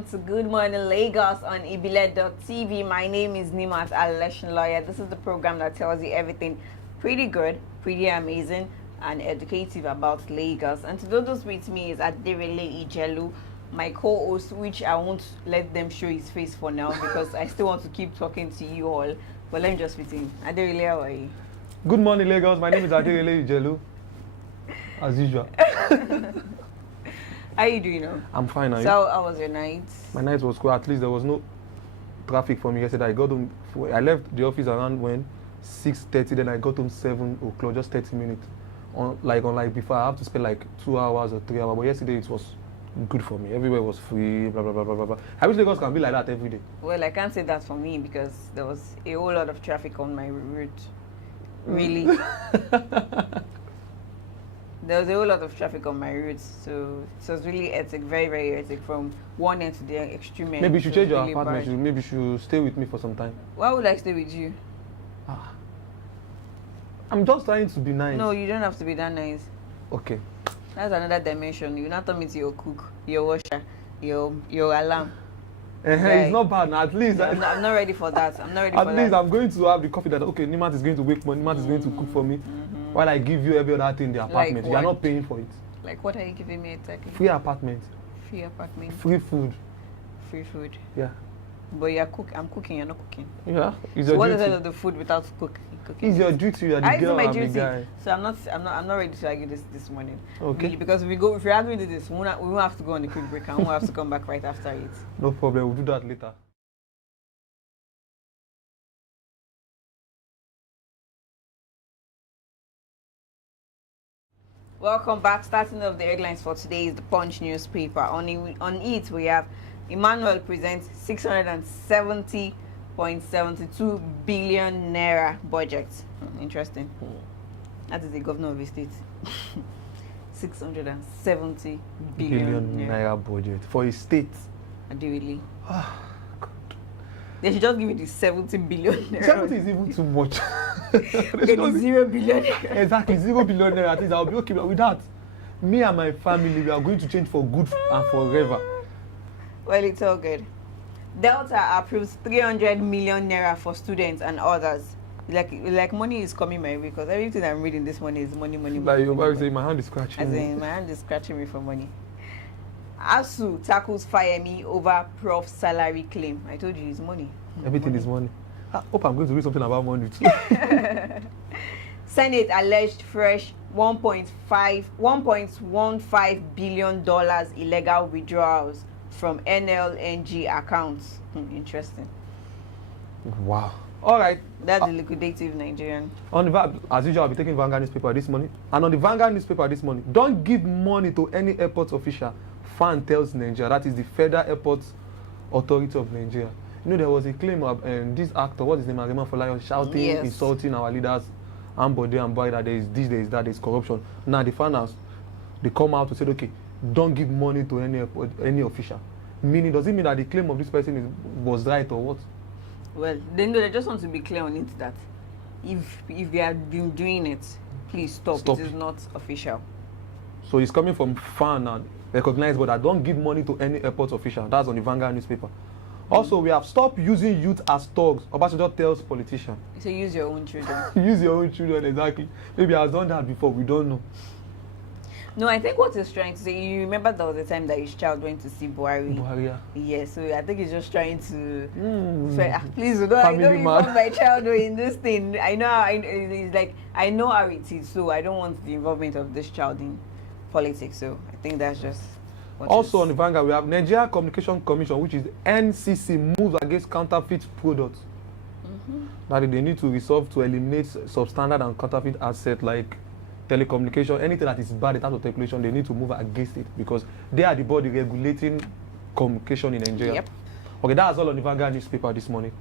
welcome to Good Morning Lagos on ibile.tv. My name is Nimat Aleshin Lawyer. This is the program that tells you everything pretty good, pretty amazing, and educative about Lagos. And to do this with me is Aderele Ijelu, my co-host, which I won't let them show his face for now because I still want to keep talking to you all. But let me just fit in. Aderele, how are you? Good morning, Lagos. My name is Aderele Ijelu. As usual. How you doing now? I'm fine. Are So, how was your night? My night was cool. At least there was no traffic for me yesterday. I left the office around 6:30. Then I got home 7 o'clock, just 30 minutes. Unlike before, I have to spend like 2 hours or 3 hours. But yesterday it was good for me. Everywhere was free. Blah blah blah blah blah. I wish Lagos can be like that every day. Well, I can't say that for me because there was a whole lot of traffic on my route. Really. There was a whole lot of traffic on my route, so it was really hectic, very, very hectic from one end to the extreme end. Maybe you should change your really apartment. bad. Maybe you should stay with me for some time. Why would I stay with you? I'm just trying to be nice. No, you don't have to be that nice. Okay. That's another dimension. You not turn me to your cook, your washer, your alarm. It's not bad. At least No, I'm not ready for that. I'm not ready for that. At least I'm going to have the coffee that okay, Nimat is going to wake me. Nimat is going to cook for me. While I give you every other thing in the apartment. Like You are not paying for it. Like what are you giving me exactly? Free apartment. Free apartment. Free food. Free food. Yeah. But I'm cooking. You're not cooking. Yeah. It's So your what is duty. it of the food without cooking? It's your duty. You are the girl. My I'm the duty. guy. So I'm not ready to argue this morning. Okay. Really, because if we argue this, we won't have to go on a quick break and we'll have to come back right after it. No problem. We'll do that later. Welcome back. Starting off the headlines for today is the Punch newspaper. On it we have Emmanuel presents 670.72 billion naira budget. Interesting. That is the governor of the state. 670 billion naira budget for a state. Really? They should just give it the 70 billion naira. 70 is even too much. Okay, the 0 billion naira. Exactly, 0 billion naira. At least I'll be okay with that. Me and my family, we are going to change for good and forever. Well, it's all good. Delta approves 300 million naira for students and others. Like money is coming my way because everything I'm reading this morning is money. Like you always say, my hand is scratching. As in, my hand is scratching me for money. ASU tackles Fayemi over prof salary claim. I told you it's money. Everything is money. I hope I'm going to read something about money too. Senate alleged fresh $1.15 billion illegal withdrawals from NLNG accounts. Interesting. Wow. All right. That's the liquidative Nigerian. As usual, I'll be taking Vanguard newspaper this morning. And on the Vanguard newspaper this morning, don't give money to any airport official. FAN tells Nigeria, that is the Federal Airport Authority of Nigeria. You know, there was a claim of this actor, what is his name, Agreement for Lion, shouting, insulting our leaders, and body and boy, that there is this, there is that, there is corruption. Now the FANers, they come out to say, okay, don't give money to any official. Meaning, does it mean that the claim of this person was right or what? Well, then they just want to be clear on it that if they have been doing it, please stop. It is not official. So it's coming from FAN and recognized, but I don't give money to any airport official. That's on the Vanguard newspaper. Also, we have stopped using youth as thugs. Obasanjo tells politicians. So use your own children. Use your own children, exactly. Maybe I has done that before, we don't know. No, I think what he's trying to say, you remember there was a time that his child went to see Buhari. Yeah, so I think he's just trying to say, please don't involve my child in this thing. I know how it is, so I don't want the involvement of this child in politics. So I think that's just also on the Vanguard, we have Nigeria Communication Commission, which is NCC, moves against counterfeit products. That they need to resolve to eliminate substandard and counterfeit assets like telecommunication, anything that is bad in terms of telecommunication, they need to move against it because they are the body regulating communication in Nigeria. Yep. Okay, that's all on the Vanguard newspaper this morning.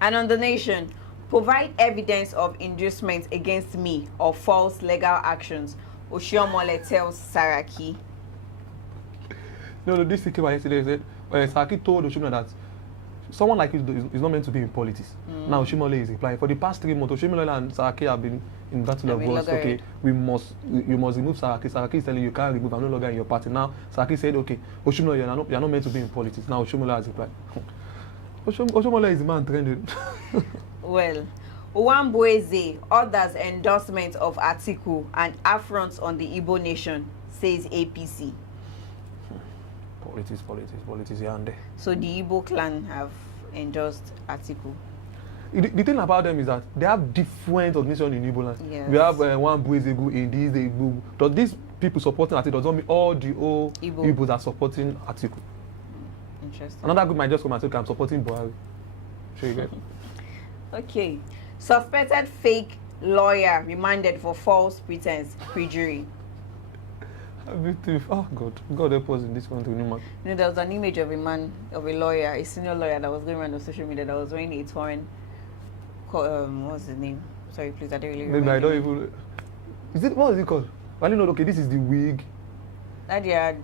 And on The Nation, provide evidence of inducement against me or false legal actions. Oshiomhole tells Saraki. No, this came out yesterday. Saraki told Oshiomhole that someone like you is not meant to be in politics. Now Oshimole is applying. For the past 3 months, Oshimole and Saraki have been in battle of words. Okay, you must remove Saraki. Saraki is telling you can't remove, I'm no longer in your party. Now Saraki said, okay, Oshimole, you're not meant to be in politics. Now Oshimole has applied. Oshimole is the man trending. Well, Uwambueze orders endorsement of Atiku and affronts on the Igbo nation, says APC. Politics, yeah, and there. So the Igbo clan have endorsed Atiku. The thing about them is that they have different organizations in Igbo land. Yes. We have one Buezegu in this, they Igbo. So these people supporting Atiku does not mean all the old Igbos are supporting Atiku. Interesting. Another group might just come and say, okay, I'm supporting Buhari. Sure you get. Okay. Suspected fake lawyer remanded for false pretense, perjury. Oh God help us in this country, no. There was an image of a lawyer, a senior lawyer that was going around on social media that was wearing a torn, what's the name? Sorry, please, I don't really remember. Maybe I don't even. What is it called? I don't know. Okay, this is the wig. That they are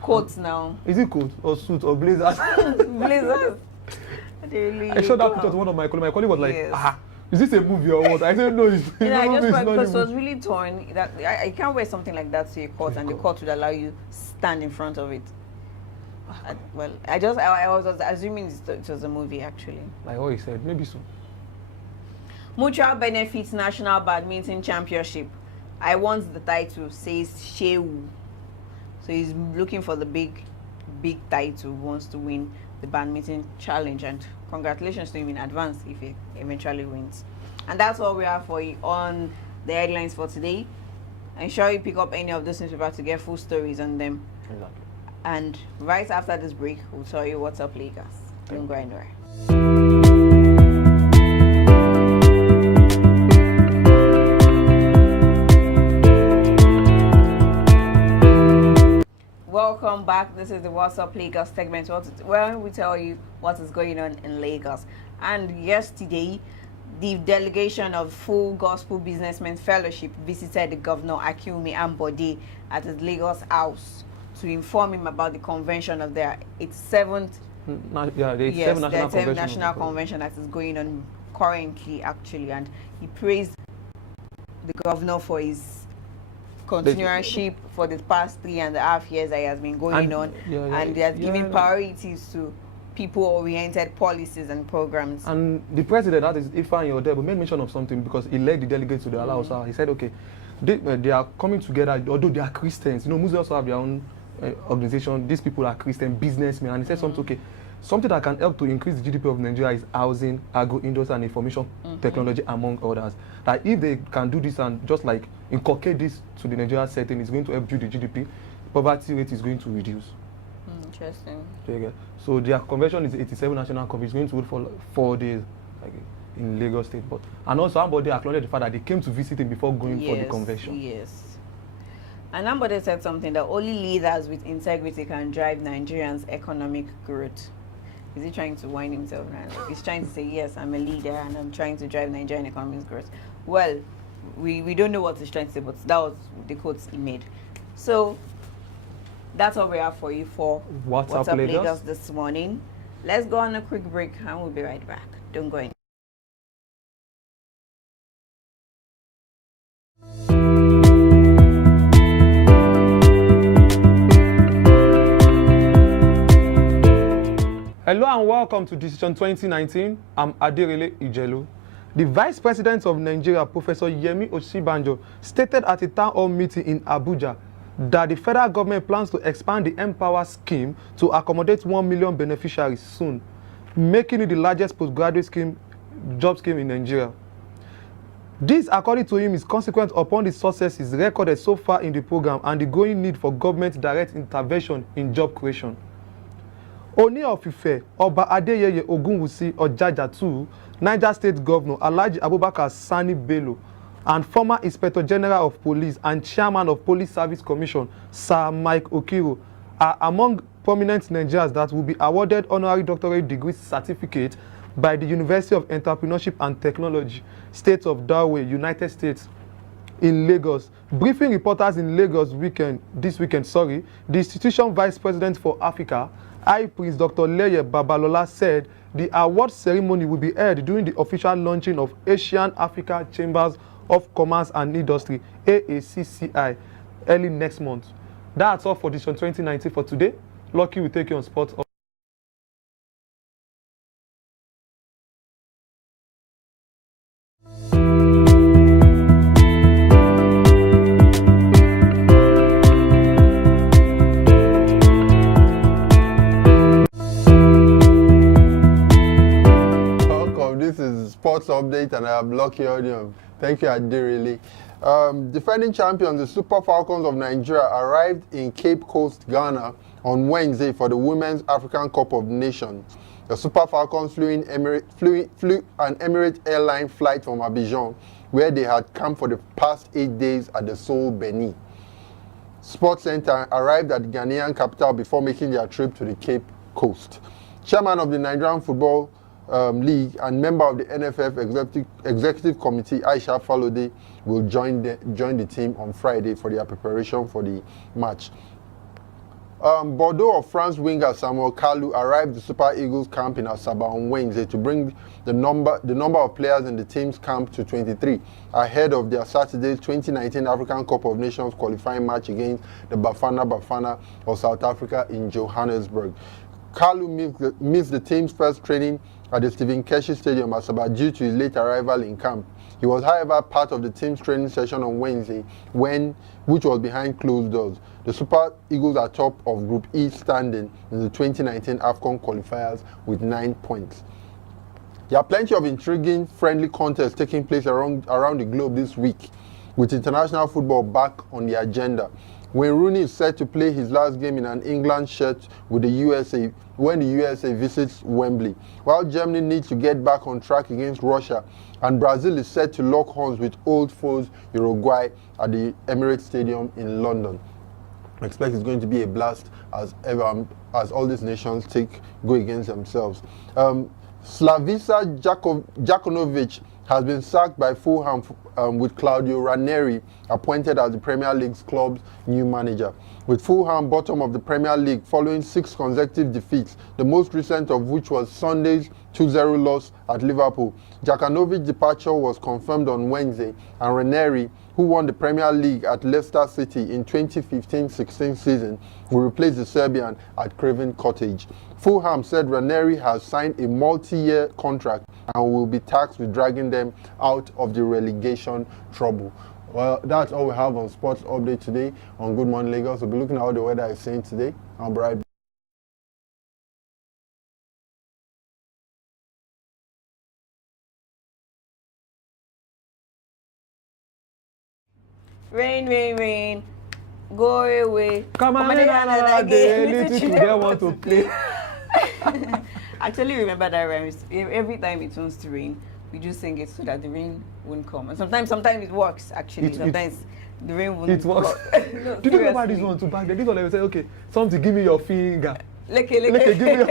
coats now. Is it coat or suit or blazers? Blazers. I showed that picture to one of my colleagues. My colleague was like, yes. Is this a movie or what? I said, no, it's I just felt because it was really torn. That I can't wear something like that to a court, and the court would allow you stand in front of it. I was assuming it was a movie, actually. Like what he said, maybe so. Mutual Benefits National Badminton Championship. I want the title, says Shehu. So he's looking for the big title, wants to win the badminton challenge, and congratulations to him in advance if he eventually wins. And that's all we have for you on the headlines for today. Ensure you pick up any of those newspapers to get full stories on them. Exactly. And right after this break, we'll tell you what's up, Lagos. Don't go anywhere. Welcome back. This is the What's Up Lagos segment where we tell you what is going on in Lagos. And yesterday, the delegation of Full Gospel Businessmen Fellowship visited the Governor Akinwumi Ambode at his Lagos house to inform him about the convention of their seventh national convention that is going on currently, actually. And he praised the governor for his continuership for the past 3.5 years that he has been going on, and they are giving priorities to people-oriented policies and programs. And the president, that is Ifeanyi Odebo, made mention of something because he led the delegates to the Alausa. He said, okay, they are coming together, although they are Christians. You know, Muslims also have their own organization. These people are Christian businessmen. And he said something, okay, something that can help to increase the GDP of Nigeria is housing, agro-industry, and information technology, among others. That if they can do this and just like inculcate this to the Nigerian setting, it's going to help build the GDP. Poverty rate is going to reduce. Interesting. So their convention is 87 national convention. It's going to hold for 4 days, like in Lagos State. And also, Ambode acknowledged the fact that they came to visit him before going for the convention. Yes. And Ambode said something that only leaders with integrity can drive Nigerians' economic growth. Is he trying to whine himself now? He's trying to say, yes, I'm a leader and I'm trying to drive Nigerian economic growth. Well, we don't know what he's trying to say, but that was the quotes he made. So that's all we have for you for What's Up Lagos this morning. Let's go on a quick break and we'll be right back. Don't go anywhere. Hello and welcome to Decision 2019. I'm Aderele Ijelu. The Vice President of Nigeria, Professor Yemi Osinbajo, stated at a town hall meeting in Abuja that the federal government plans to expand the Empower scheme to accommodate 1 million beneficiaries soon, making it the largest postgraduate job scheme in Nigeria. This, according to him, is consequent upon the successes recorded so far in the program and the growing need for government direct intervention in job creation. Oni of Ife, Oba Adeyeye Ogunwusi Ojaja II, Niger State Governor Alhaji Abubakar Sani Bello, and former Inspector General of Police and Chairman of Police Service Commission, Sir Mike Okiro, are among prominent Nigerians that will be awarded honorary doctorate degree certificate by the University of Entrepreneurship and Technology, State of Delaware, United States, in Lagos. Briefing reporters in Lagos this weekend, the institution Vice President for Africa, High Priest Dr. Leye Babalola, said the award ceremony will be held during the official launching of Asian Africa Chambers of Commerce and Industry, AACCI, early next month. That's all for Edition 2019 for today. Lucky will take you on sports. Sports update, and I have Lucky Audio. Thank you, Adirili. Defending champions, the Super Falcons of Nigeria, arrived in Cape Coast, Ghana on Wednesday for the Women's African Cup of Nations. The Super Falcons flew an Emirates airline flight from Abidjan, where they had camped for the past 8 days at the Seoul, Benin Sports Center, arrived at the Ghanaian capital before making their trip to the Cape Coast. Chairman of the Nigerian Football League and member of the NFF Executive Committee, Aisha Falode, will join the team on Friday for their preparation for the match. Bordeaux of France winger SANWO-OLU arrived at the Super Eagles camp in Asaba on Wednesday to bring the number of players in the team's camp to 23 ahead of their Saturday's 2019 African Cup of Nations qualifying match against the Bafana of South Africa in Johannesburg. Kalu missed the team's first training at the Stephen Keshi Stadium, Asaba, due to his late arrival in camp. He was, however, part of the team's training session on Wednesday, which was behind closed doors. The Super Eagles are top of Group E standing in the 2019 AFCON qualifiers with 9 points. There are plenty of intriguing, friendly contests taking place around the globe this week, with international football back on the agenda. Wayne Rooney is set to play his last game in an England shirt with the USA when the USA visits Wembley, while Germany needs to get back on track against Russia, and Brazil is set to lock horns with old foes Uruguay at the Emirates Stadium in London. I expect it's going to be a blast as all these nations go against themselves. Slavica Jakanovic has been sacked by Fulham with Claudio Ranieri appointed as the Premier League's club's new manager. With Fulham bottom of the Premier League following 6 consecutive defeats, the most recent of which was Sunday's 2-0 loss at Liverpool, Jakanovic's departure was confirmed on Wednesday, and Ranieri, who won the Premier League at Leicester City in 2015-16 season, will replace the Serbian at Craven Cottage. Fulham said Ranieri has signed a multi-year contract and will be tasked with dragging them out of the relegation trouble. Well, that's all we have on Sports Update today on Good Morning Lagos. We'll be looking at what the weather is saying today. I'll be right back. Rain, rain, rain, go away. Come on, another day. Little children want to play. Actually, remember that rhyme. Every time it turns to rain, we just sing it so that the rain won't come. And sometimes it works. Actually, sometimes the rain won't. It works. No, do you remember this one too back then? This one, they would say, okay, something, give me your finger. Leke. Give me your.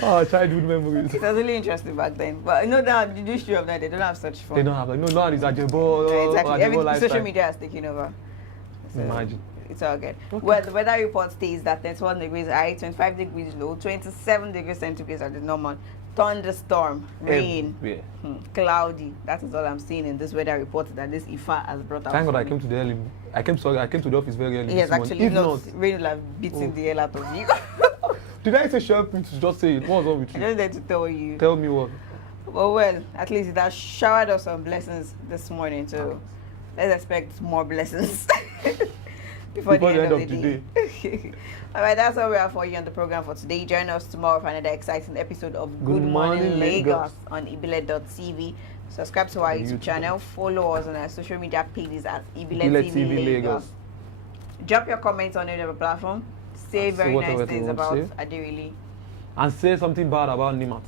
Oh, childhood memories. It was really interesting back then. But you know that the history of that, they don't have such fun. They don't have, like, no one is Ajebo. Exactly. Every social media has taken over. So imagine. It's all good. Okay. Well, the weather report states that 31 degrees high, 25 degrees low, 27 degrees centigrade at the normal. Thunderstorm, rain, cloudy. That is all I'm seeing in this weather report that this IFA has brought out. Thank God I came to the office very early. Yes, this actually, morning. not rain will have beaten the hell out of you. Did I say sharp to just say it? What's wrong with you? I just there to tell you. Tell me what. Well, at least it has showered us some blessings this morning, so let's expect more blessings before the end of the day. All right, that's all we have for you on the program for today. Join us tomorrow for another exciting episode of Good Morning Lagos on ibile.tv. Subscribe to our YouTube channel. Follow us on our social media pages at Ibile TV Lagos. Drop your comments on any of the platform. Say very nice things about Adirili. And say something bad about Nimat.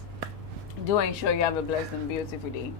Do ensure you have a blessed and beautiful day.